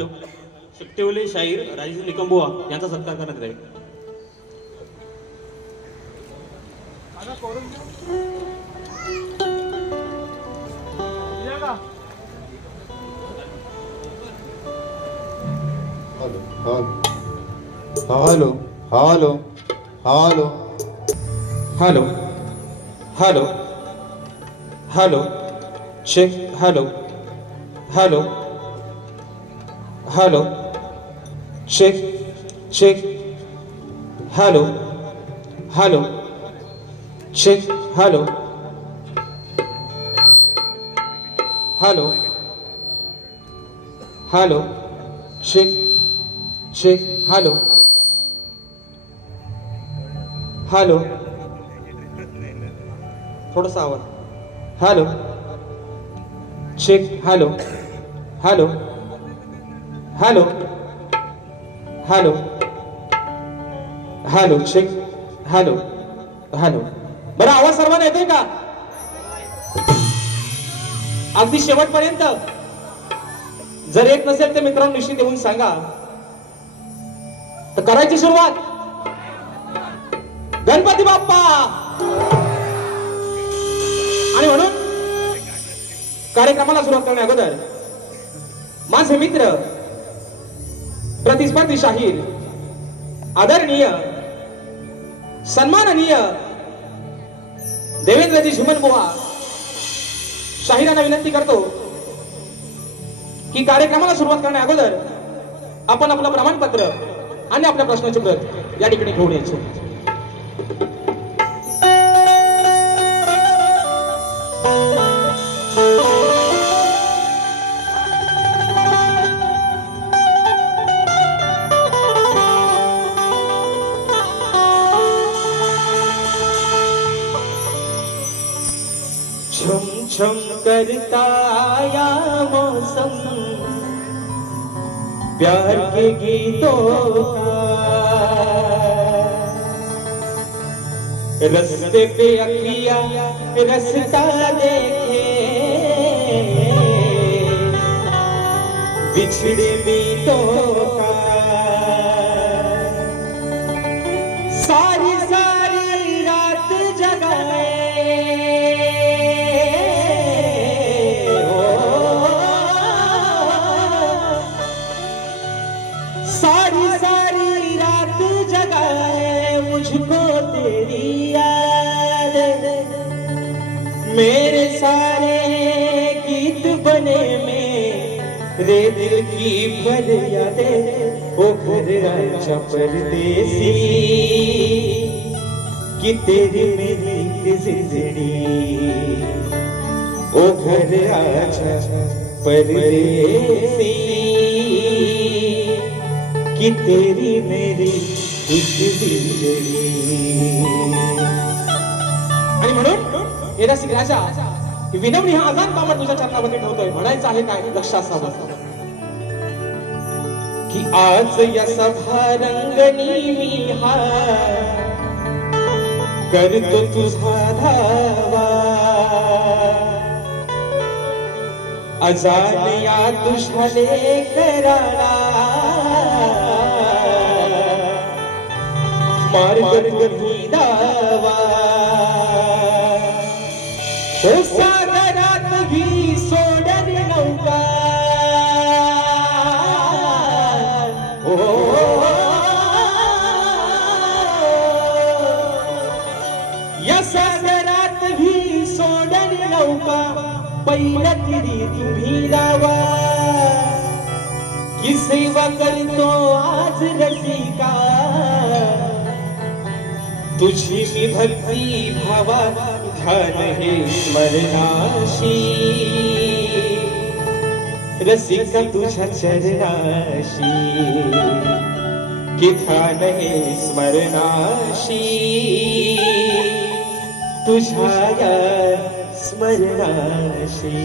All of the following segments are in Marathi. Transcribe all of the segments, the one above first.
हॅलो शिट्टेवले शाहीर राजेश निकंबुआ यांचा सत्कार करण्यात येईल. Hello hello hello hello hello hello check hello hello hello check check hello hello check hello hello hello check check hello hello थोडासा आवाज hello check hello hello hello hello hello check hello hello. बरं आवाज सर्वांना येतोय का अगदी शेवटपर्यंत? जर येत नसेल तर मित्रांनो निश्चित येऊन सांगा. तर करायची सुरुवात. गणपती बाप्पा. आणि म्हणून कार्यक्रमाला सुरुवात करण्या अगोदर माझे मित्र प्रतिस्पर्धी शाहीर आदरणीय सन्माननीय देवेंद्रजी झुमनबुवा शाहिरांना विनंती करतो की कार्यक्रमाला सुरुवात करण्या अगोदर आपण आपलं प्रमाणपत्र आणि आपल्या प्रश्नाची प्रत या ठिकाणी घेऊन यायचो. छम छम करता या मौसम प्यार के गीतों का, रस्ते पे अखिया रस्ता देखे बिछड़े बीतों का. सारी सारी रात जगाए सारी सारी रात जगाए मुझको तेरी याद. मेरे सारे गीत बने मेरे दिल की फरियादें. ओ घर आजा परदेसी कि तेरी मेरी जिंदगी. ओ घर आजा परदेसी कि तेरी मेरी जिंदगी. आणि म्हणून हे रसिक राजा विनवणी हा आजान पामर तुझ्या चरणावरती ठेवतोय. म्हणायचं आहे काय लक्ष असावं की आज या सभा रंगणी मी हा करतो तुझा धावा. अजान या तुझ्या लेकराला मार्ग कधी दावा. हो सागरात भी सोडर नौका. हो या सागरात भी सोडर नौका. पहिला तिरी तुम्ही लावा की सेवा करतो आज रसिका. तुझी मी भक्ती भावा ध्यान हे स्मरणाशी. रसिका तुझ्या चरणाशी की ध्यान हे स्मरणाशी. तुझ्या या स्मरणाशी.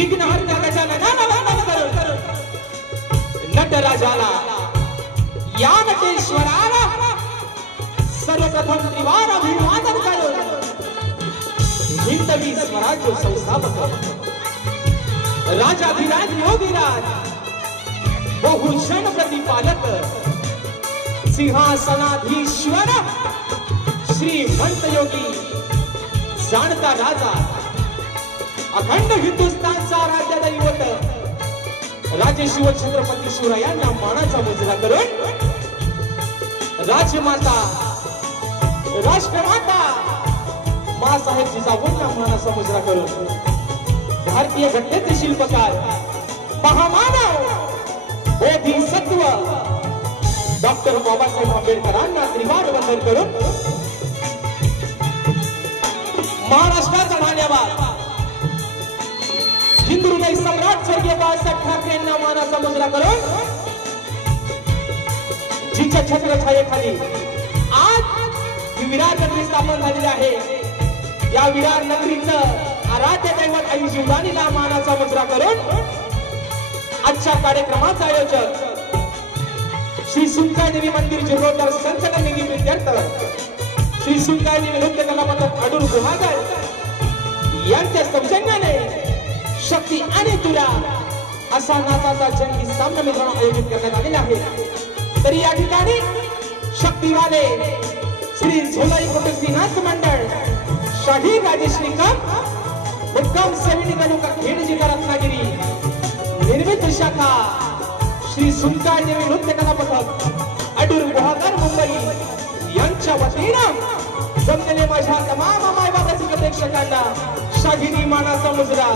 विघ्नहर्ता गजाननाला वंदन करून नटराजाला या नटेश्वराला सर्वप्रथम त्रिवार अभिवादन करून हिंदवी स्वराज्य संस्थापक राजाधिराज योगीराज बहुषण प्रतिपालक सिंहासनाधीश्वर श्रीमंत योगी जाणता राजा अखंड हिंदुस्थानचा राज्य दैवत राजे शिव छत्रपती शिवरायांना मानाचा मुजरा करून राजमाता राष्ट्रमाता मासाहेब जिजाऊंना मानाचा मुजरा करून भारतीय घटनेचे शिल्पकार महामानव बोधिसत्व डॉक्टर बाबासाहेब आंबेडकरांना त्रिवार वंदन करून महाराष्ट्राचा मान्यवर हिंदू हृदय सम्राट स्वर्गीय बाळासाहेब ठाकरेंना मानाचा मुजरा करून जिच्या छत्रछायेखाली आज ही विरार नगरी स्थापन झालेली आहे या विरार नगरीचं आराध्य दैवत आई जीवदानीला मानाचा मुजरा करून आजच्या कार्यक्रमाचा आयोजक श्री सुनकाई देवी मंदिर जिल्होत्तर संचलन निधी विद्यार्थ श्री सुनकाई देवी नृत्य कला मंडळ अडूर गुहागर यांच्या सौजन्याने शक्ती आणि तुला असा नाचाचा जंगी सामना मित्रांनो आयोजित करण्यात आलेला आहे तरी या ठिकाणी शक्तीवाले श्री झोलाई कुटुंबी नाच मंडळ शाही राजेश निकम मुक्काम सेवनी तालुका खेड जिल्हा रत्नागिरी निर्मित शाखा श्री सुनकाई देवी नृत्य कला पथक अडूर गुहागर मुंबई यांच्या वतीनं जमलेले माझ्या तमाम मायबापाच्या प्रेक्षकांना शाहिरी मानाचा मुजरा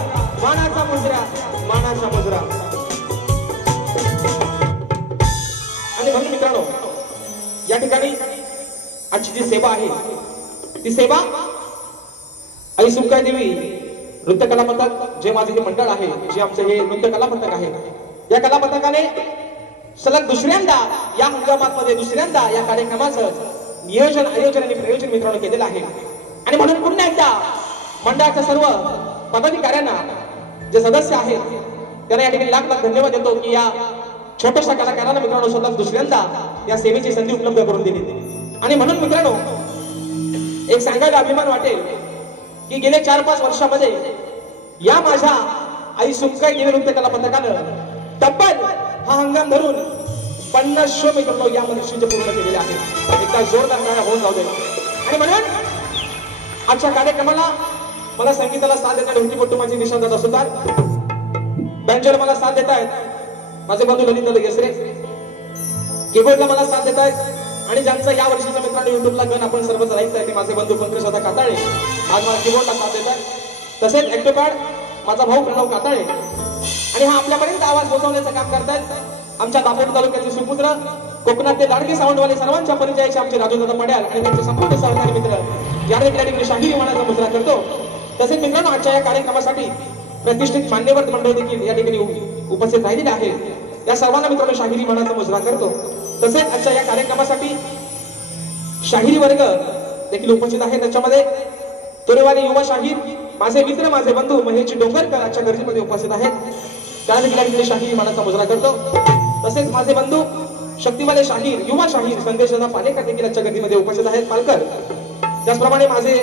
मानाचा मुजरा मानाचा मुजरा आणि म्हणून मित्रांनो या ठिकाणी आजची जी सेवा आहे ती सेवा आई सुनकाई देवी नृत्य कला पथक जे माझे हे मंडळ आहे जे आमचं हे नृत्य कला पथक आहे या कला पथकाने सलग दुसऱ्यांदा या हंगामामध्ये दुसऱ्यांदा या कार्यक्रमाचं नियोजन आयोजन आणि प्रयोजन मित्रांनो केलेलं आहे आणि म्हणून पुन्हा एकदा मंडळाच्या सर्व पदाधिकाऱ्यांना जे सदस्य आहेत त्यांना या ठिकाणी लाख लाख धन्यवाद देतो की या छोट्याशा कलाकारांना मित्रांनो सलग दुसऱ्यांदा या सेवेची संधी उपलब्ध करून दिली आणि म्हणून मित्रांनो एक सांगायला अभिमान वाटेल की गेले 4-5 वर्षामध्ये या माझ्या आई सुनकाई देवी नृत्य कला पथकानं तब्बल हा हंगाम धरून 50 शो मित्रांनो या वर्षीचे पूर्ण केलेले आहेत एकदा जोरदार टाळ्या होऊन जाऊ दे आणि म्हणून आजच्या कार्यक्रमाला मला संगीताला साथ देतात ढोलकीपट्टू माझे निशांतदादा सुतार बँजोला मला साथ देत आहेत माझे बंधू ललित यसरे कीबोर्डला मला साथ देत आहेत आणि ज्यांचा या वर्षीचा मित्रांनो युट्यूबला गण आपण सर्वच ऐकताय ते माझे बंधू पंकज काताळे आज मला कीबोर्डला साथ देतात तसेच ऍक्टोपॅड माझा भाऊ प्रणव काताळे आणि हा आपल्यापर्यंत आवाज पोहोचवण्याचं काम करतायत आमच्या दापोली तालुक्याचे सुपुत्र कोकणातले लाडके साऊंडवाले सर्वांच्या परिचयाचे आमचे राजूदादा पड्याल आणि त्यांचे संपूर्ण सहकारी मित्र ज्याने ठिकाणी शाही विमानाचा मुजरा करतो तसेच मित्रांनो आजच्या या कार्यक्रमासाठी प्रतिष्ठित मान्यवर मंडळ देखील या ठिकाणी उपस्थित राहिलेले आहेत या सर्वांना मित्रांनो शाहिरी मानाचा मुजरा करतो तसेच आजच्या या कार्यक्रमासाठी शाहिरी वर्ग देखील उपस्थित आहे त्याच्यामध्ये तोरेवाले युवा शाहीर माझे मित्र माझे बंधू महेश डोंगरकर आजच्या गर्दीमध्ये उपस्थित आहेत त्या देखील शाहिरी मानाचा मुजरा करतो तसेच माझे बंधू शक्तीवाले शाहीर युवा शाहीर संदेशदादा पालेकर देखील आजच्या गर्दीमध्ये उपस्थित आहेत पालकर त्याचप्रमाणे माझे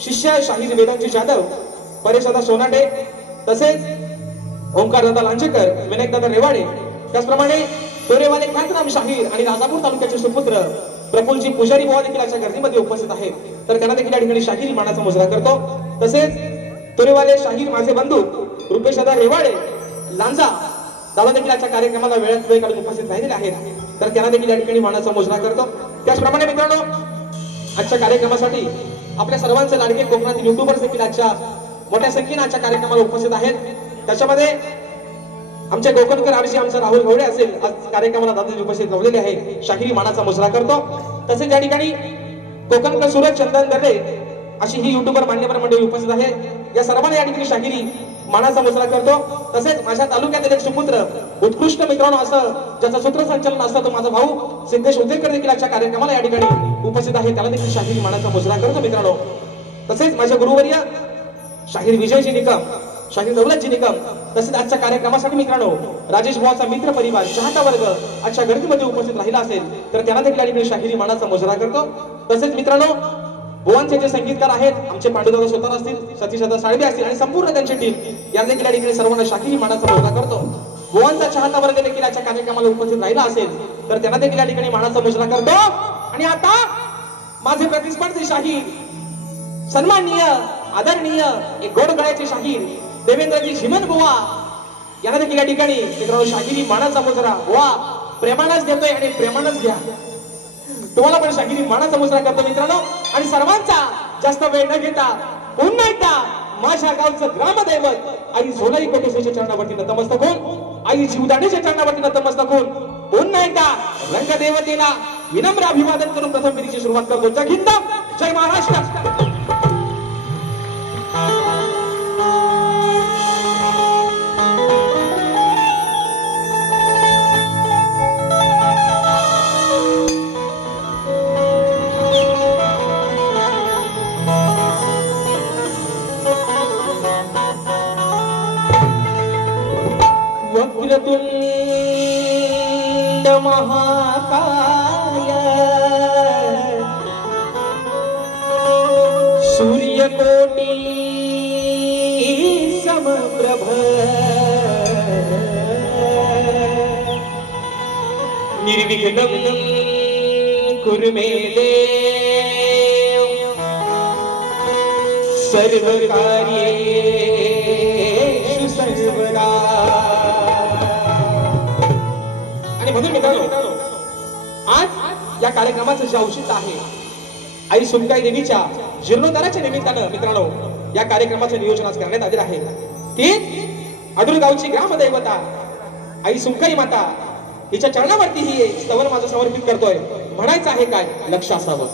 शिष्य शाहीर वेदांची जाधव परेशदादा सोनाटे तसेच ओंकारदादा लांजेकर विनायकदादा रेवाडे त्याचप्रमाणे तोरेवाले ख्यातनाम शाहीर आणि राजापूर तालुक्याचे सुपुत्र प्रफुल्लजी पुजारी बुवा देखील आजच्या गर्दीमध्ये उपस्थित आहेत तर त्यांना देखील या ठिकाणी शाहिरी मानाचा मुजरा करतो तसेच तोरेवाले शाहीर माझे बंधू रुपेशदादा रेवाडे लांजा दादा देखील आजच्या कार्यक्रमाला वेळात वेळ काढून उपस्थित राहिलेले आहेत तर त्यांना देखील या ठिकाणी मानाचा मुजरा करतो त्याचप्रमाणे मित्रांनो आजच्या कार्यक्रमासाठी आपल्या सर्वांचे लाडके कोकणातील युट्यूबर्स देखील आजच्या मोठ्या संख्येने आजच्या कार्यक्रमाला उपस्थित आहेत त्याच्यामध्ये आमचे गोकणकर आरशी आमचा राहुल गवडे असेल आज कार्यक्रमाला दादा उपस्थित राहिलेले आहे शाहिरी मानाचा मुजरा करतो तसेच या ठिकाणी कोकणकर सूरज चंदन दर्रे अशी ही युट्यूबर मान्यवर मंडळी उपस्थित आहे या सर्वांना या ठिकाणी शाहिरी मानाचा मुजरा करतो तसेच माझ्या तालुक्यातील एक सुपुत्र उत्कृष्ट मित्रांनो असं ज्याचं सूत्रसंचालन असतं तो माझा भाऊ सिद्धेश उदेकर देखील आजच्या कार्यक्रमाला या ठिकाणी उपस्थित आहे त्याला देखील शाहिरी मानाचा मुजरा करतो मित्रांनो तसेच माझे गुरुवर्य शाहीर विजयजी निकम शाहीर दौलतजी निकम. तसेच आजच्या कार्यक्रमासाठी मित्रांनो राजेश बुवाचा मित्र परिवार चाहता वर्ग आजच्या गर्दीमध्ये उपस्थित राहिला असेल तर त्यांना देखील या ठिकाणी शाहिरी मानाचा मुजरा करतो. तसेच मित्रांनो बुवांचे जे संगीतकार आहेत आमचे पांडुदादा स्वतः असतील, सतीशदादा साळवे असतील आणि संपूर्ण त्यांची टीम यांना देखील या ठिकाणी सर्वांना शाहिरी मानाचा मुजरा करतो. बुवांचा चाहता वर्ग देखील आजच्या कार्यक्रमाला उपस्थित राहिला असेल तर त्यांना देखील या ठिकाणी मानाचा मुजरा करतो. आणि आता माझे प्रतिस्पर्धी शाहीर सन्माननीय आदरणीय एक गोड गळ्याचे शाहीर देवेंद्रजी झिमन बुवा यांना देखील या ठिकाणी मित्रांनो शाहिरी मानाचा मुजरा बुवा प्रेमानच देतोय आणि प्रेमानच घ्या. तुम्हाला पण शाहिरी मानाचा मुजरा करतो मित्रांनो. आणि सर्वांचा जास्त वेळ न घेता पुन्हा एकदा माझ्या गावचं ग्रामदैवत आई सोनाई कोटेश्वरीच्या चरणावरती नतमस्तक होऊन आई जीवदाणीच्या चरणावरती नतमस्तक होऊन पुन्हा एकदा रंगदेवतेला विनम्र अभिवादन करून प्रथम फेरीची सुरुवात करतो. जय हिंद, जय महाराष्ट्र. वक्रतुंड महाकाय सूर्यकोटी समप्रभ निर्विघ्नं कुरु मे देव सर्वकार्येषु सर्वदा. आणि म्हणून मित्रांनो आज या कार्यक्रमाचं जे औचित्य आहे आई सुनकाई देवीच्या जीर्णोद्धाराच्या निमित्तानं मित्रांनो या कार्यक्रमाचं नियोजन आज करण्यात आले आहे. ती अडूर गावची ग्रामदैवता आई सुनकाई माता हिच्या चरणावरती ही स्तवन माझं समर्पित करतोय. म्हणायचं आहे काय लक्ष असावं.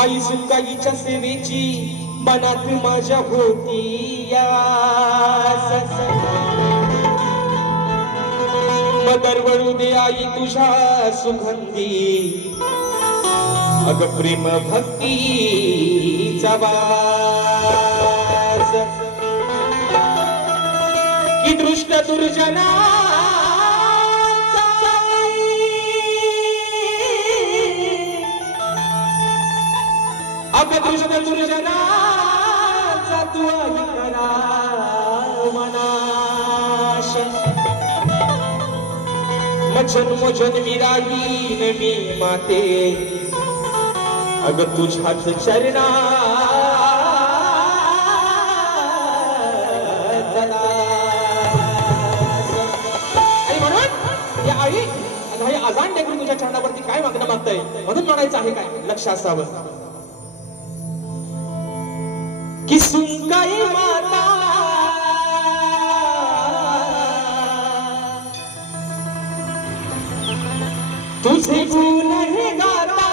आई सुनकाईच्या सेवेची मनात माझ्या होती दरवळू दे आई तुझ्या सुगंधी अग प्रेम भक्तीचा वास की दृष्ट दुर्जना अग दृष्ट दुर्जना तू करा मनाश जन्म जन्मी राहीन मी माते अग तुझ्याच चरणा आणि म्हणून या आई आता हे अजाण लेकरू तुझ्या चरणावरती काय मागणं मागतंय म्हणून म्हणायचं आहे काय लक्ष असावं की सुनकाई माता तुझे गुण हे गाता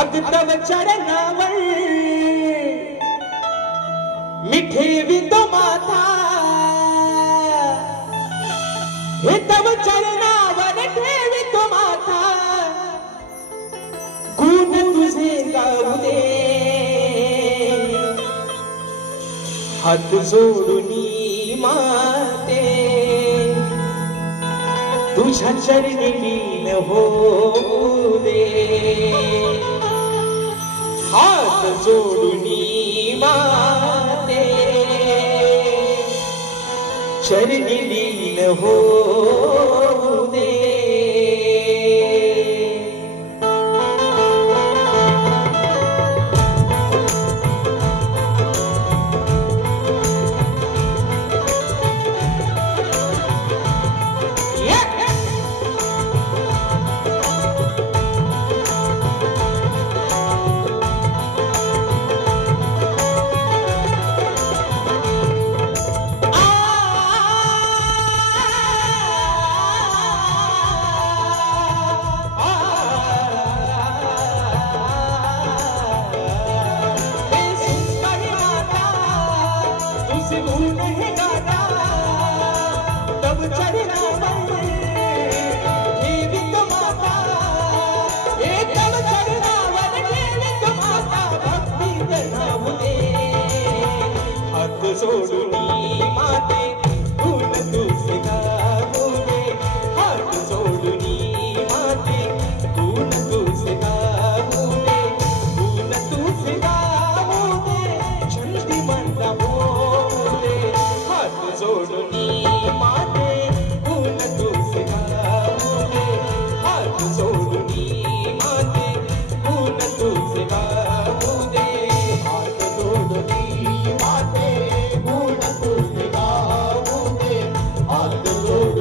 अग तव चरणावर मिठे वितो माता हे तव चरणावर ठेवितो माता गुण तुझे गाऊ दे हात जोडून माते तुझ्या चरणी लीन होऊ दे हात जोडून माते चरणी लीन होऊ दे सोडून माते गुण तुझे गाऊ दे हात सोडून माते गुण तुझे गाऊ दे गुण तुझे गाऊ दे चंदी मंदा होऊ दे हात सोडून माते गुण तुझे गाऊ दे हात सोडून माते गुण तुझे गाऊ दे हात सोडून माते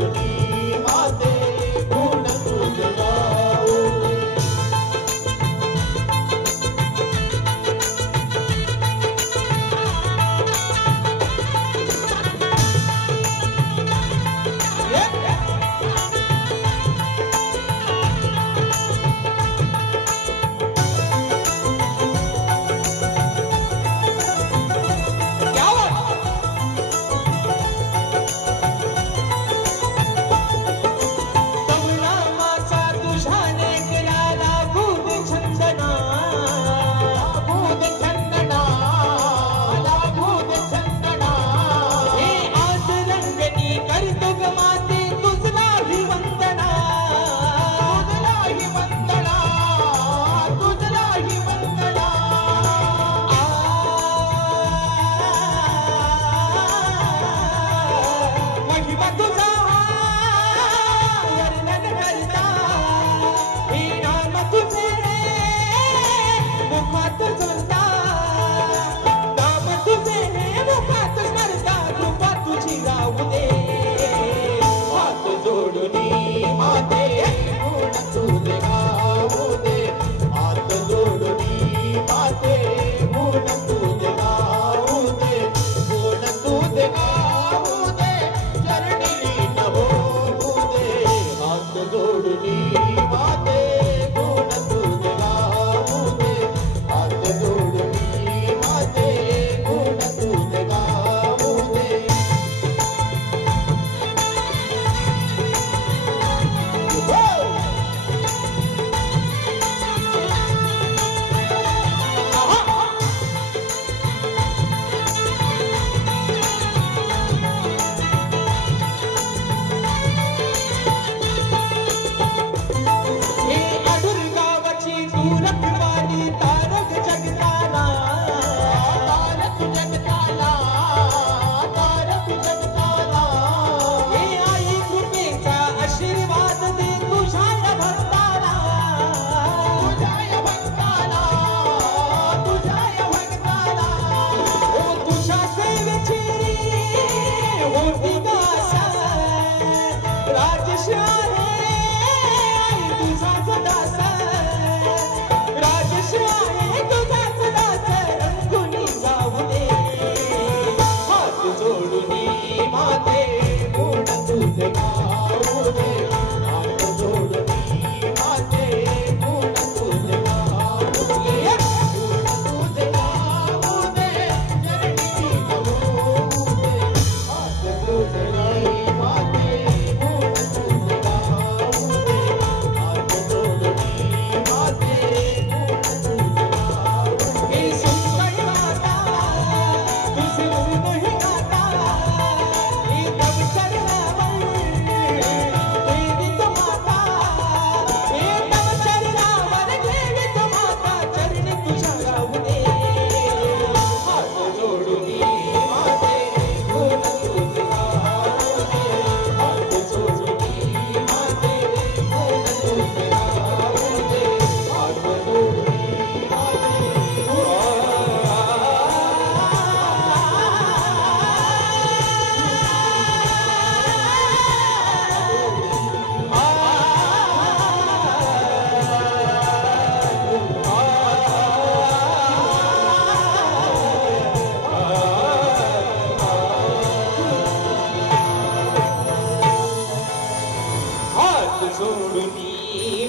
सोडून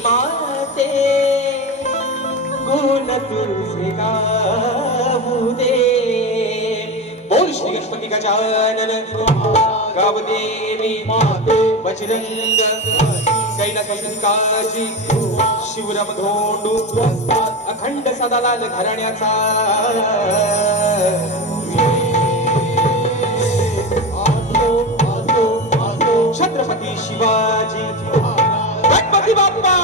माते गुण तुझे गाऊ दे. बोल श्री गणपती गजानन गावदेवी बजरंग कैलासवासी शिवराम धोंडू अखंड सदालाल घराण्याचा छत्रपती शिवाजी गणपती बाप्पा.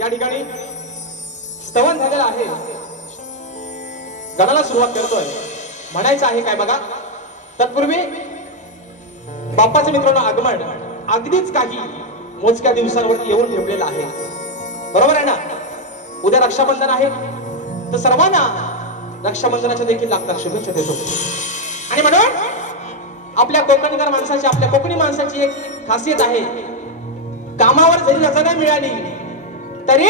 या ठिकाणी स्तवन झालेलं आहे. गणाला सुरुवात करतोय. म्हणायचं आहे काय बघा. तत्पूर्वी बाप्पाचं मित्रांनो आगमन अगदीच काही मोजक्या दिवसांवरती येऊन ठेवलेलं आहे. बरोबर आहे ना. उद्या रक्षाबंधन आहे तर सर्वांना रक्षाबंधनाच्या देखील लागतात शुभेच्छा देतो. आणि म्हणून आपल्या कोकणकर माणसाची आपल्या कोकणी माणसाची एक खासियत आहे. कामावर जरी रजा नाही मिळाली तरी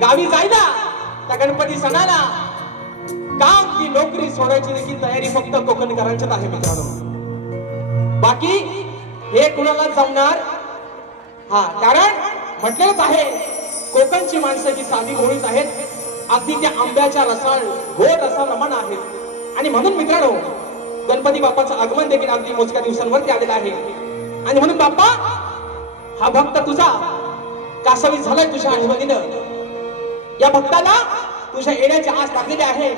गावी जायला त्या गणपती सणाला काम ती नोकरी सोडायची देखील तयारी फक्त कोकणकरांच्याच आहे मित्रांनो. बाकी हे कुणाला जमणार. हा कारण म्हटलेलंच आहे कोकणची माणसं ही साधी गोळीच आहेत. अगदी त्या आंब्याच्या रसाळ गोड असा रमण आहेत. आणि म्हणून मित्रांनो गणपती बाप्पाचं आगमन देखील अगदी मोजक्या दिवसांवरती आलेलं आहे. आणि म्हणून बाप्पा हा भक्त तुझा कासावी झालाय तुझ्या आठवणीनं. या भक्ताला तुझ्या येण्याची आस लागलेली आहे.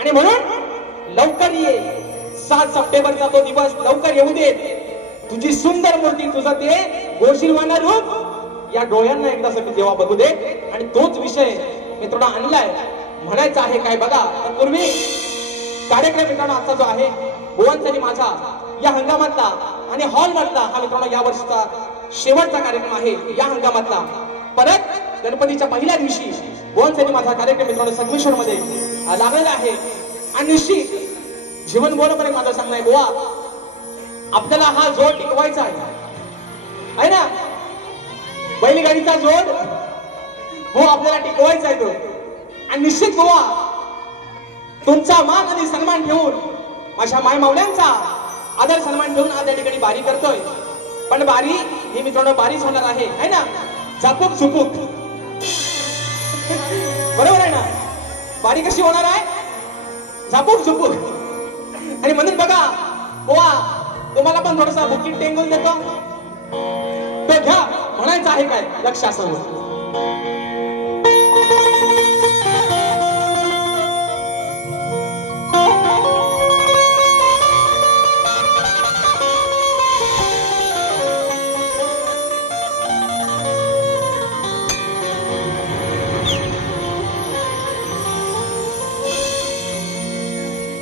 आणि म्हणून लवकर ये. 7 सप्टेंबरचा तो दिवस लवकर येऊ दे. तुझी सुंदर मूर्ती तुझं ते गोशीलवाना रूप या डोळ्यांना एकदा सगळी जेव्हा बघू दे. आणि तोच विषय मित्रांनो आणलाय. म्हणायचं आहे काय बघा. पूर्वी कार्यक्रम मित्रांनो आजचा जो आहे भुवनचा आणि माझा या हंगामातला आणि हॉल मधला हा मित्रांनो या वर्षीचा शेवटचा कार्यक्रम आहे. या हंगामातला परत गणपतीच्या पहिल्या दिवशी भुवनचा आणि माझा कार्यक्रम मित्रांनो संगमेश्वर मध्ये लागलेला आहे. आणि निश्चित जीवन बोलपर्यंत माझं सांगणं आहे बुवा आपल्याला हा जोड टिकवायचा आहे ना. बैलगाडीचा जोड हो आपल्याला टिकवायचा आहे तो. आणि निश्चित बुवा तुमचा मान आणि सन्मान ठेवून माझ्या माय मावल्यांचा आदर सन्मान ठेवून आज या ठिकाणी बारी करतोय. पण बारी ही मित्रांनो बारीच होणार आहे ना. झापूक झुपूक बरोबर आहे ना. बारी कशी होणार आहे. झापूक झुपूक. आणि म्हणून बघा बुवा तुम्हाला पण थोडासा बुकिंग टेंगून देतो तो घ्या. म्हणायचं आहे काय लक्ष असावं.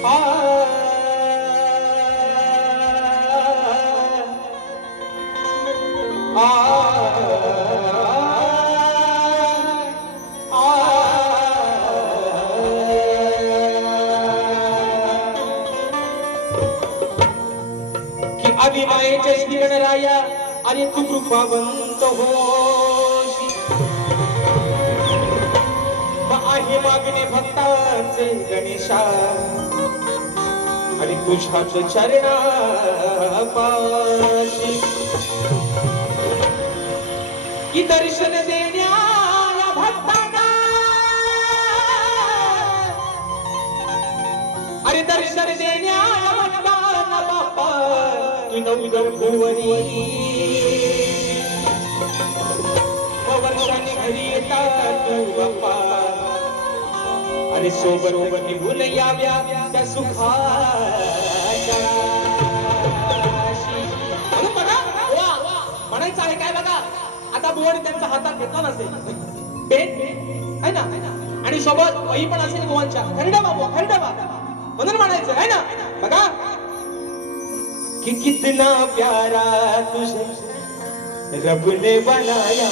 आधी मायेच्या श्री गणराया अरे तू कृपावंत होशी आहे मागणे भक्तांचे गणेशा आणि तुझ्याच चरणापाशी की दर्शन देण्या भक्तांना अरे दर्शन देण्या भक्तांना बापा तू नवदर भुवनी वर्षाने घरी येतात तू बापा अरे सोबत निघून याव्या त्या सुखाच्या म्हणायचं आहे काय बघा आता बोर्ड त्यांच्या हातात घेतला नसेल पेन आहे ना आणि सोबत वही पण असेल गोवांच्या खरडा बाबू खरडा बाबा म्हणून म्हणायचं आहे ना बघा कि कितना प्यारा तुझे रब ने बनाया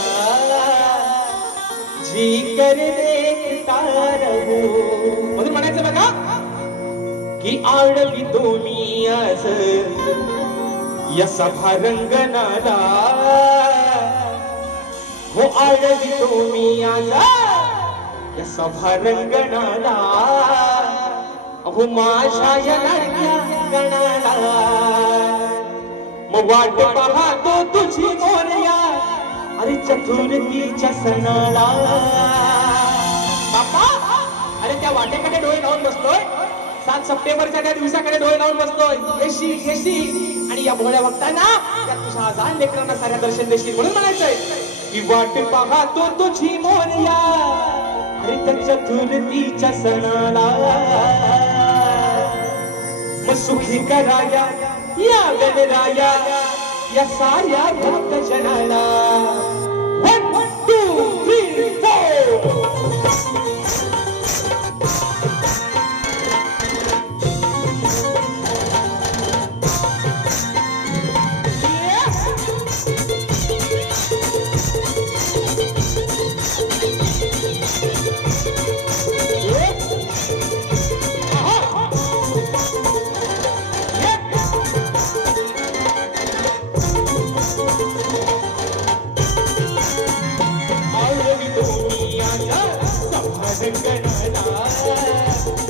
जी कर देखता रहूं म्हणून म्हणायचं बघा की आडवी तुम्ही आज या सभा रंगनाला हो आडवी तुम्ही आज या सभा रंगनाला अहो माझ्या या लाडक्या गणाला मग वाट पाहतो तुझी मोरया अरे चतुर्थीच्या सणाला बापा अरे त्या वाटेकडे डोळे लावून बसतोय 7 सप्टेंबरच्या त्या दिवसाकडे डोळे लावून बसतोय येशील येशील आणि या भोळ्या बघताना त्या तुझ्या हजार लेकरांना साऱ्या दर्शन देशील म्हणून म्हणायचंय की वाट पाहतो तुझी मोरया अरे त्या चतुर्थीच्या सणाला मग सुखी कराया या गणराया या साऱ्या भक्त जनाला 1 2 3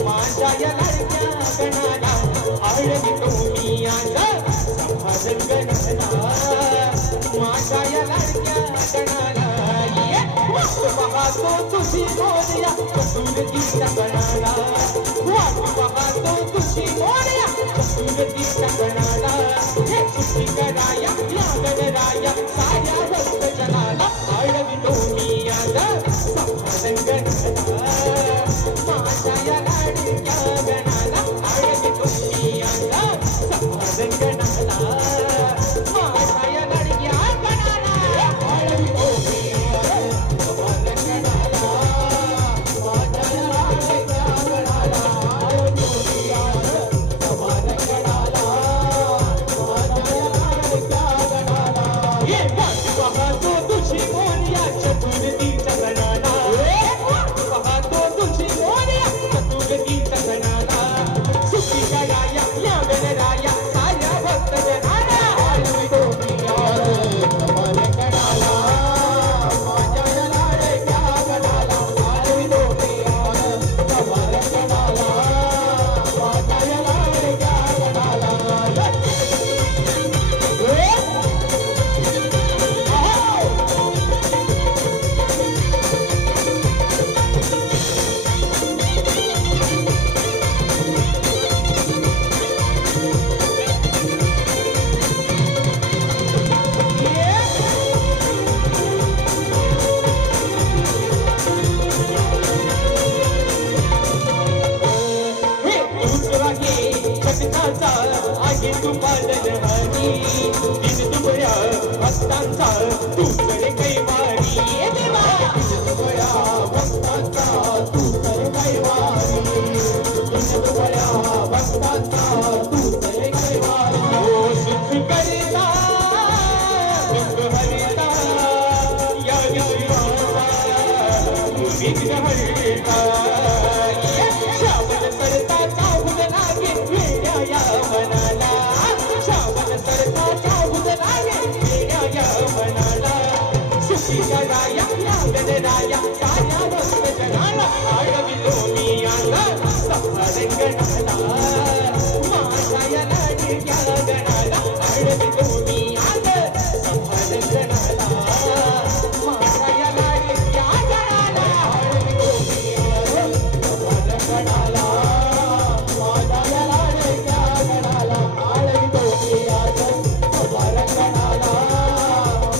माझ्या या लाडक्या गणाला आळवी तुम्ही आज सभा गणाला माझ्या या लाडक्या गणाला वाट पाहतो तुझी मोरया चतुर्थीच्या गणाला वाट पाहतो तुझी मोरया चतुर्थीच्या गणाला हे सुखी कराया या गणराया साऱ्या भक्त जनाला आळवी तुम्ही आज सभा गणाला माझ्या या लाडक्या गणाला आळवी तुम्ही आज सभा गणाला माझ्या या लाडक्या गणाला आळवी तुम्ही सभा गणाला माझ्या या लाडक्या गणाला आळवी तुम्ही सभा गणाला माझ्या या लाडक्या गणाला ये वाट पाहतो तुझी मोरया चतुर्थीच्या गणाला पाहतो तुझी मोरया चतुर्थीच्या गणाला सुखी कराया या गणराया साऱ्या भक्त जनाला आळवी तुम्ही सभा गणाला माझ्या या लाडक्या गणाला आळवी तुम्ही सभा गणाला माझ्या या लाडक्या गणाला आहे तू पालनहारी दिन दुबळ्या भक्तांचा तू कर कैवारी देवा दिन दुबळ्या भक्तांचा तू कर कैवारी दिन दुबळ्या रंगणाला माझ्या या लाडक्या गणाला आडवितो मी आज रंगणाला माझ्या या लाडक्या गणाला आडवितो मी आज रंगणाला माझ्या या लाडक्या गणाला आडवितो मी आज रंगणाला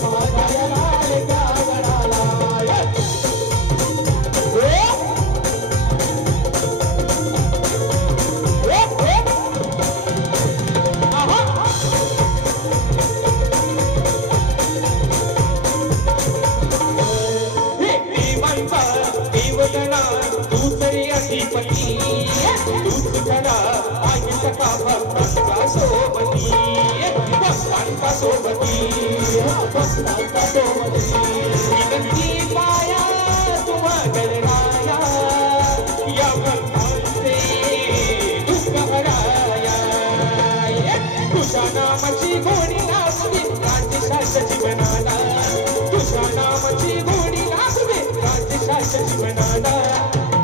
माझ्या या लाडक्या गणाला तूच खरा आई सखा भक्तांचा सोबती भक्तांचा सोबती भक्तांचा सोबती विनंती पाया तुम्हा गणराया या भक्तांचे दुःख हराया तुझ्या नामाची गोडी लागली राज्यशास जीवनाला तुझ्या नामाची गोडी लागली राज्यशास जीवनाला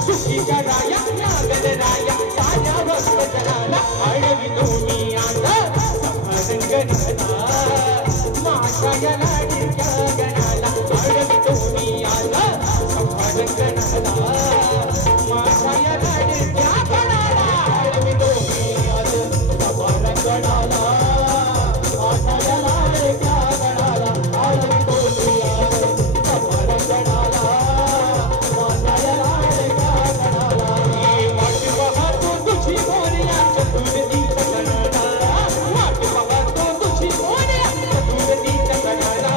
सुखी कराया गणराया साऱ्या भक्तजनाला आडवितो मी आता रंगणाला माझ्या या लाडक्या गणाला आडवितो मी आता रंगणाला माझ्या या लाडक्या गणाला आडवितो मी आता रंगणाला माझ्या या लाडक्या गणाला आडवितो मी आता रंगणाला माझ्या या लाडक्या गणाला वाट पाहतो तुझी मोरया चतुर्थीच्या गणाला वाट पाहतो तुझी मोरया चतुर्थीच्या गणाला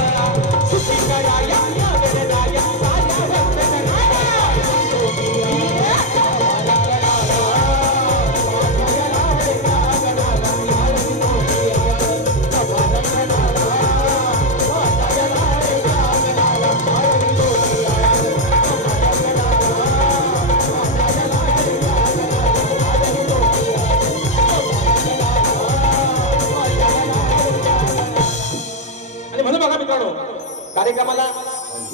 सुखी कराया या गणराया साऱ्या भक्तजनाला आडवितो मी आता रंगणाला माझ्या या लाडक्या गणाला आडवितो मी आता रंगणाला माझ्या या लाडक्या गणाला आडवितो मी आता आणि म्हणून बघा मित्रांनो कार्यक्रमाला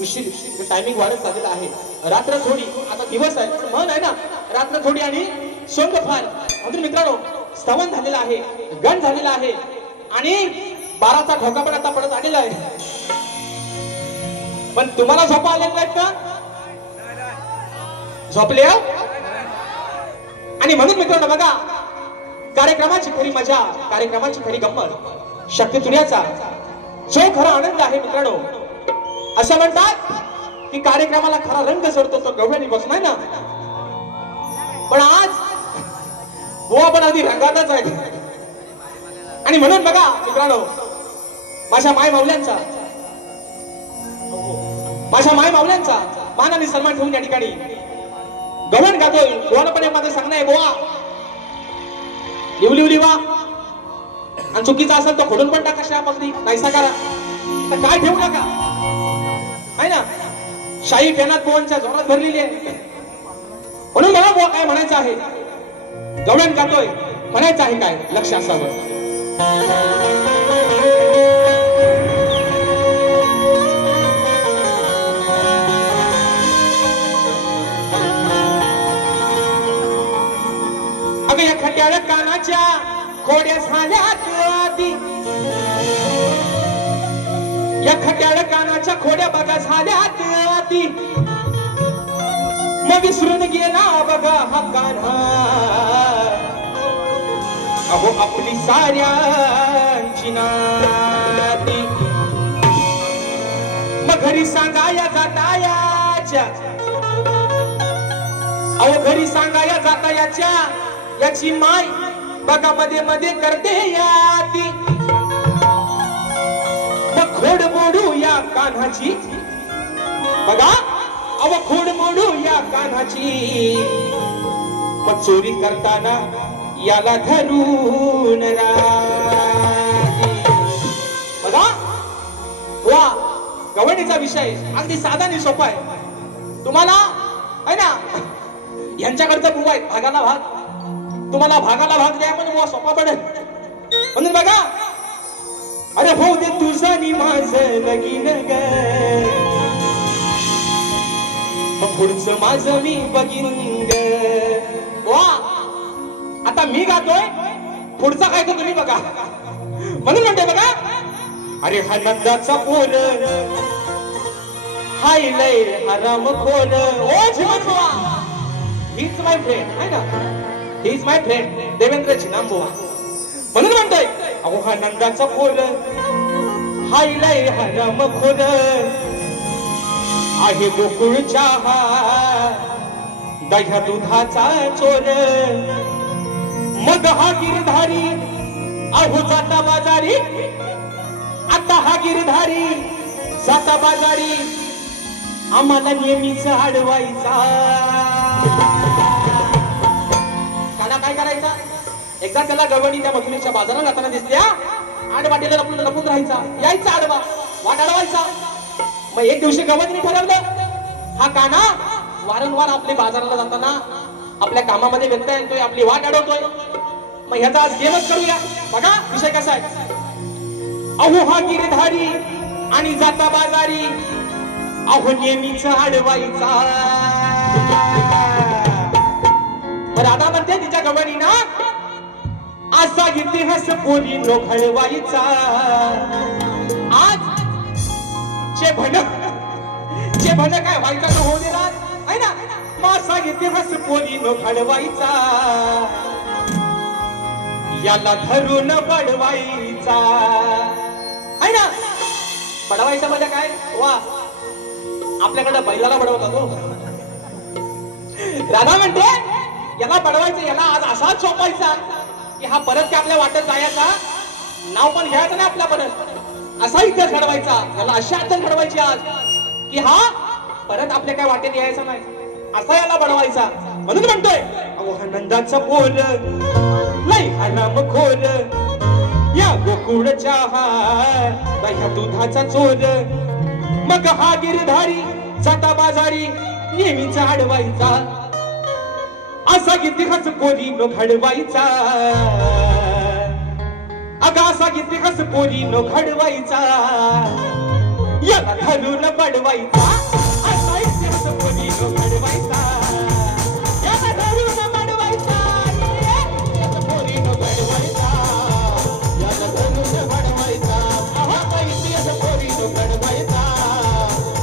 उशीर टायमिंग वाढत चाललेला आहे रात्र थोडी आता दिवस आहे म्हण आहे ना रात्र थोडी आणि सोंग फार म्हणून मित्रांनो स्तवन झालेला आहे गण झालेला आहे आणि 12चा ठोका पण आता पडत आलेला आहे पण तुम्हाला झोपा आलेल्या नाहीत का झोपले आणि म्हणून मित्रांनो बघा कार्यक्रमाची खरी मजा कार्यक्रमाची खरी गंमत शक्ती तुर्याचा जो खरा आनंद आहे मित्रांनो असं म्हणतात की कार्यक्रमाला खरा रंग चढतो तो गवळणी बसून आहे ना पण आज बुवा पण आधी रंगातच आहे आणि म्हणून बघा मित्रांनो माझ्या माय मावल्यांचा मान आणि सन्मान ठेवून या ठिकाणी गवळण गातोय बुवानपणे माझं सांगणं आहे बुवा लिवली वा आणि चुकीचा असेल तर फोडून पण टाका शापगदी नाहीसा करा तर काय ठेवू नका आहे ना शाही पेनात पोहनच्या जोरात भरलेली आहे म्हणून मला बुवा काय म्हणायचं आहे गवळण गातोय म्हणायचं आहे काय लक्ष असावं अगं या खट्याळ कानाच्या खोड्या झाल्यात आधी या खट्याळ कानाच्या खोड्या बघा झाल्यात आधी मग विसरून गेला बघा हा कान्हा अहो आपली साऱ्यांची नाती मग घरी सांगाया जातायाच्या अहो घरी सांगाया जातायाच्या याची माय बघा मध्ये मध्ये करते याती मग खोड मोडू या कान्हाची बघा अव खोड मोडू या कान्हाची मग चोरी करताना याला धरून राही बघा वा गवळणीचा विषय अगदी साधा आणि सोपा आहे तुम्हाला आहे ना यांच्याकडचा बुवा आहे भागाला भाग तुम्हाला भागाला भाग द्या पण बुवा सोपा पडेल म्हणून बघा अरे हो दे तुझा नि माझं लगीन ग पुढचं माझं मी बघीन ग वा आता मी गातोय पुढचा काय तो तुम्ही बघा. म्हणून म्हणते बघा, अरे हा नंदाचा पोर हाय लय हराम खोर. ओ झिमनबुवा, ही इज माय फ्रेंड आहे ना, he is my friend Devendra झिनामबुवा. म्हणून म्हणतोय, अहो हा नंदाचा पोर हाय लय हराम खोर आहे गोकुळच्या दह्या दुधाचा चोर. मग हा गिरधारी अहो जाता बाजारी, आता हा गिरधारी जाता बाजारी आम्हाला नेहमीच अडवायचा. त्याला काय करायचा, एकदा त्याला गवणी त्या मथुरेच्या बाजारात जाताना दिसल्या, आडवाटेला लपून राहायचा, यायचा आडवा, वाट अडवायचा. मग एक दिवशी गवणीने ठरवलं, हा काना वारंवार आपल्या बाजाराला जाताना आपल्या कामामध्ये व्यत्यय आणतोय, आपली वाट अडवतोय. मग ह्याचा आज गेमच करूया. बघा विषय कसा आहे, अहो हा गिरधारी आणि जाता बाजारी अहो नेहमीच अडवायचा. राधा म्हणते तिच्या गवणीना, असा इतिहास पोरी नो घडवायचा. आज जे भन काय व्हायचा तो होऊ देणार आहे ना. असा इतिहास पोरी नो घडवायचा, याला धरून बडवायचा आहे ना. बडवायचा म्हणजे काय, वा आपल्याकडे बैलाला बडवतात हो. राधा म्हणते याला बडवायचं, याला आज असाच सोपायचा की हा परत काय आपल्या वाटत जायचा, नाव पण घ्यायचं नाही आपल्या परत. असा इतिहास घडवायचा, याला अशी आठवण घडवायची आज की हा परत आपल्या काय वाटेत यायचा नाही, असा याला बडवायचा. म्हणून म्हणतोय, अहो हा नंदाचा पोर लय हराम खोर या गोकुळच्या दह्या दुधाचा चोर. मग हा गिरधारी जाता बाजारी नेहमीचा अडवायचा, असा इतिहास पोरी नो घडवायचा. अगं असा इतिहास पोरी नो घडवायचा, याला धरून बडवायचा. असा इतिहास पोरी नो घडवायचा, याला धरून बडवायचा. पोरी नो घडवायचा, याला धरून बडवायचा. असा इतिहास पोरी नो घडवायचा,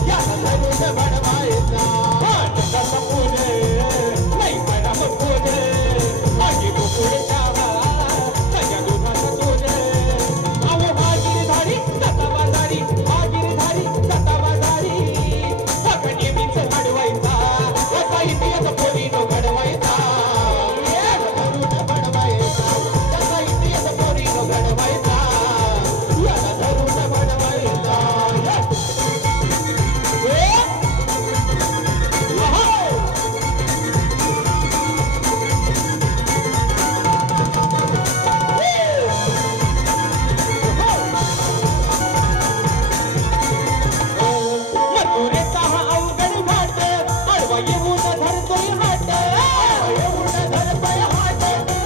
याला धरून बडवायचा. नंदाचा पोर लय हराम खोर आहे गोकुळच्या दह्या दुधाचा चोर. अहो हा गिरधारी जाता बाजारी, हा गिरधारी जाता बाजारी सगळं नेहमीच घडवायचा. असा इतिहास पोरी नो घडवायचा, याला धरून बडवायचा. असा इतिहास पोरी नो घडवायचा, याला धरून बडवायचा. मथुरेचा हा अवघड घाट अडवा येऊन धरतोय हाट, येऊन धरतोय हाट,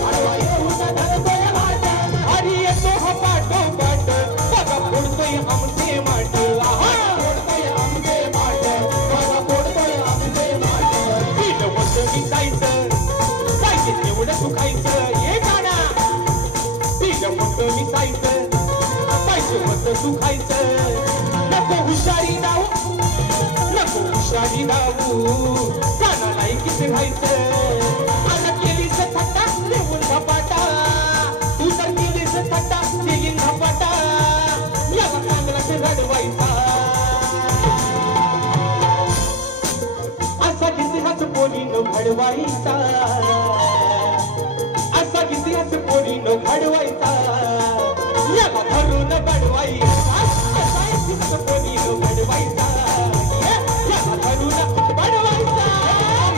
अडवा येऊन धरतोय हाट. हरी येतो हा पाठोपाठ, बघा फोडतोय आमचे माट. फोडतोय आमचे माट, बघा फोडतोय आमचे माट. पिलं मत विसायचं, पाहिजे तेवढं सुखायचं. ये गाणा पिलं मत विसायचं, पाहिजे मत सुखायचं. नको हुशारी दाऊ, नको हुशारी दाऊ, कानाला एकीच राहायचं. आता केलीस थट्टा देऊन झपाटा, तू तर केलीस थट्टा देईन झपाटा. याला चांगलाच रडवायचा. असा इतिहास पोरी नो घडवायचा, असा इतिहास पोरी नो घडवायचा. याला धरून बडवायचा, असा इतिहास पोरी नो घडवायचा. याला धरून बडवायचा,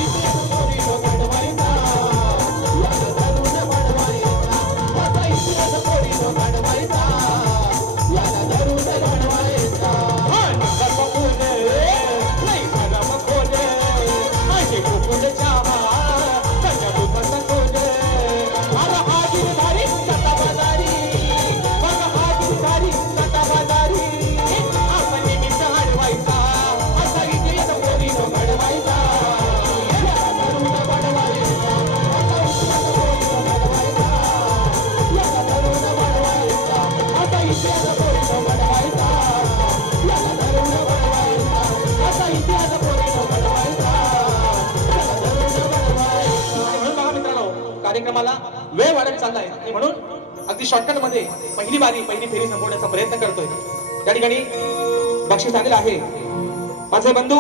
इतिहास पोरी नो घडवायचा. वेळ वाढत चाललाय आणि म्हणून अगदी शॉर्टकट मध्ये पहिली फेरी संपवण्याचा प्रयत्न करतोय. त्या ठिकाणी बक्षीस आलेलं आहे. माझे बंधू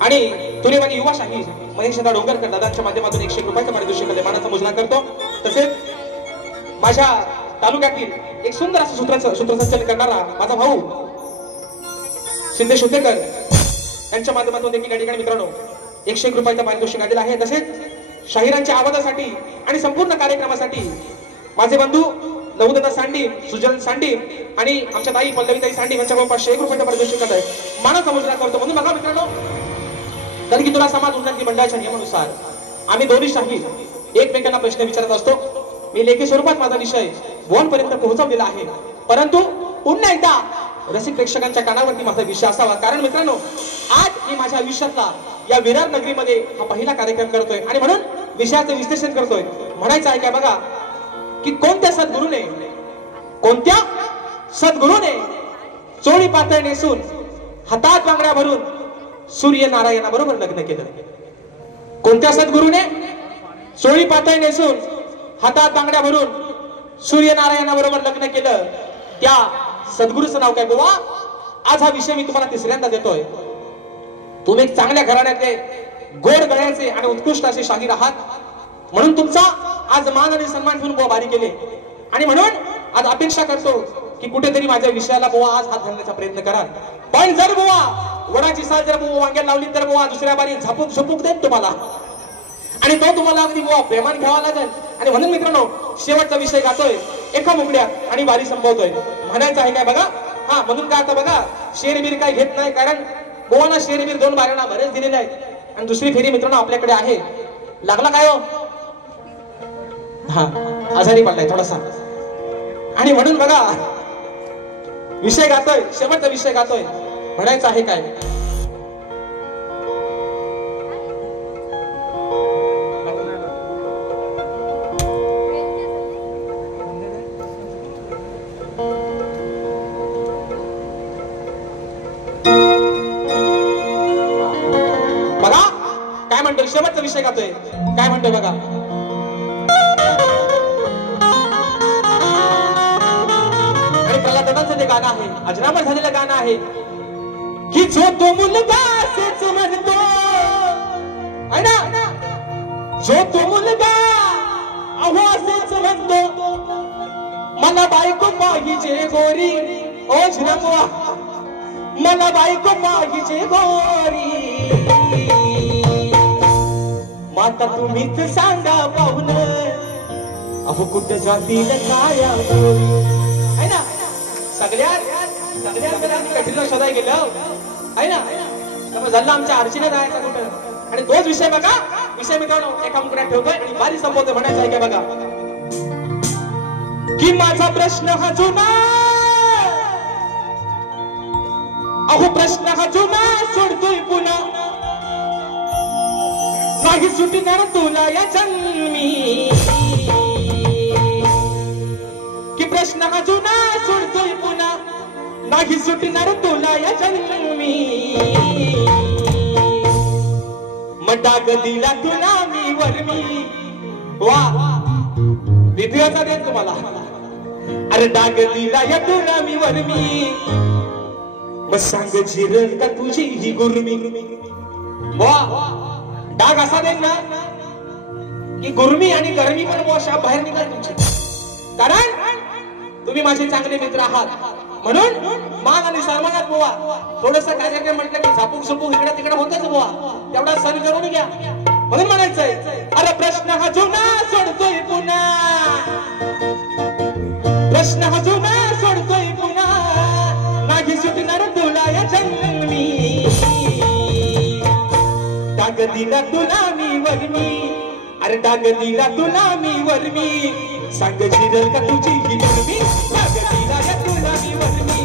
आणि तुरेवानी युवा शाहीर महेश डोंगरकर दादांच्या माध्यमातून 101 रुपयाचा पारितोषिक मानाचा मोजणा करतो. तसेच माझ्या तालुक्यातील एक सुंदर असं सूत्रसंचलन करणारा माझा भाऊ सिद्धेश हुतेकर यांच्या माध्यमातून देखील या ठिकाणी मित्रांनो 101 रुपयाचा पारितोषिक आलेला आहे. तसेच शाहिरांच्या आवाजासाठी आणि संपूर्ण कार्यक्रमासाठी माझे बंधू लहुदादा सांडी, सुजल सांडी आणि आमच्या ताई पल्लवीताई सांडी यांच्याकडून 501 रुपयाचा पारितोषिक आलाय. मानाचा मोजणा करतो. म्हणून बघा मित्रांनो, तर की तुला समाज उन्नती मंडळाच्या नियमानुसार आम्ही दोन्ही शाहीर एकमेकांना प्रश्न विचारत असतो. मी लेखी स्वरूपात माझा विषय पर्यंत पोहोचवलेला आहे, परंतु पुन्हा एकदा रसिक प्रेक्षकांच्या कानावरती माझा विषय असावा. कारण मित्रांनो, आज मी माझ्या आयुष्यातला या विरार नगरीमध्ये हा पहिला कार्यक्रम करतोय आणि म्हणून विषयाचं विश्लेषण करतोय. म्हणायचं आहे काय बघा, की कोणत्या सद्गुरूने चोळी पातळ नेसून हातात बांगड्या भरून सूर्यनारायणाबरोबर लग्न केलं. कोणत्या सद्गुरूने चोळी पातळ नेसून हातात बांगड्या भरून सूर्यनारायणाबरोबर लग्न केलं, त्या सद्गुरूचं नाव काय बुवा? आज हा विषय मी तुम्हाला तिसऱ्यांदा देतोय. तुम्ही एक चांगल्या घराण्यातले गोड गळ्याचे आणि उत्कृष्ट असे शाहीर आहात, म्हणून तुमचा आज मान आणि सन्मान ठेवून बुवा बारी केले. आणि म्हणून आज अपेक्षा करतो की कुठेतरी माझ्या विषयाला बुवा आज हात घालण्याचा प्रयत्न करा. पण जर बुवा वडाची साल जर बुवा वांग्याला लावली तर बुवा दुसऱ्या बारी झपूक देत तुम्हाला, आणि तो तुम्हाला अगदी बुवा प्रेमान घ्यावा लागेल. आणि म्हणून मित्रांनो, शेवटचा विषय गातोय एका मुकड्यात आणि बारी संपवतोय. म्हणायचं आहे काय बघा, हा म्हणून काय आता बघा, शेरबीर काय घेत नाही, कारण बुवाना शेरबीर 2 बाऱ्यांना बरेच दिलेले आहेत. आणि दुसरी फेरी मित्रांनो आपल्याकडे आहे. लागला काय हो? हा, आजारी पडलाय थोडासा. आणि म्हणून बघा विषय गातोय, शेवटचा विषय गातोय. म्हणायचं आहे काय, बघा काय म्हणतोय, शेवटचा विषय गातोय. काय म्हणतोय बघा, ते गाणं आहे, अजरामर झालेलं गाणं आहे की जो तो मुलगा असेच म्हणतो, आहे ना, जो तो मुलगा अहो असेच म्हणतो, मला बायको पाहिजे गोरी. ओ झिरमवा, मला बायको पाहिजे गोरी. माता तुम्हीच सांगा पाहुण, अहो कुठं जातील काया गोरी. आहे ना, सगळ्या कठीण शोधाय गेलं आहे ना, त्यामुळे झालं आमच्या आरशीने जायचं कुठं. आणि तोच विषय बघा, विषय मित्रांनो एका मुकड्यात ठेवतोय आणि बारी संपवतोय. म्हणायचं आहे काय बघा, की माझा प्रश्न हा जुना, अहो प्रश्न हा जुना सोडतोय पुन्हा, नाही सुटणार तुला या जन्मी. की प्रश्न हा जुना सोडतोय पुन्हा, नाही सुटणार तुला या जन्मी. मग डाग दिला तुला मी वरमी. वा, विधियाचा देत तुम्हाला. अरे डाग दिला या तुला मी वरमी, मग सांग जिरल का तुझी ही गुरमी. वा, डाग असा देत ना की गुरमी आणि गरमी पण मोशा बाहेर निघाल तुमची. कारण तुम्ही माझे चांगले मित्र आहात, म्हणून मान आणि सन्मानात बुवा थोडस कार्यक्रम म्हटलं की झापूक झुपूक इकडे तिकडे होतच बुवा, तेवढा सण करून घ्या. म्हणून म्हणायचंय, अरे प्रश्न हा जुना सोडतोय पुन्हा, प्रश्न हा जुना सोडतोय पुन्हा, नाही सुटणार तुला या जन्मी. डाग दिला तुला मी वरमी, अरे डाग दिला तुला मी वरमी, सांग जिरल का तुझी ही गुरमी. डाग दिला तुला मी वरमी,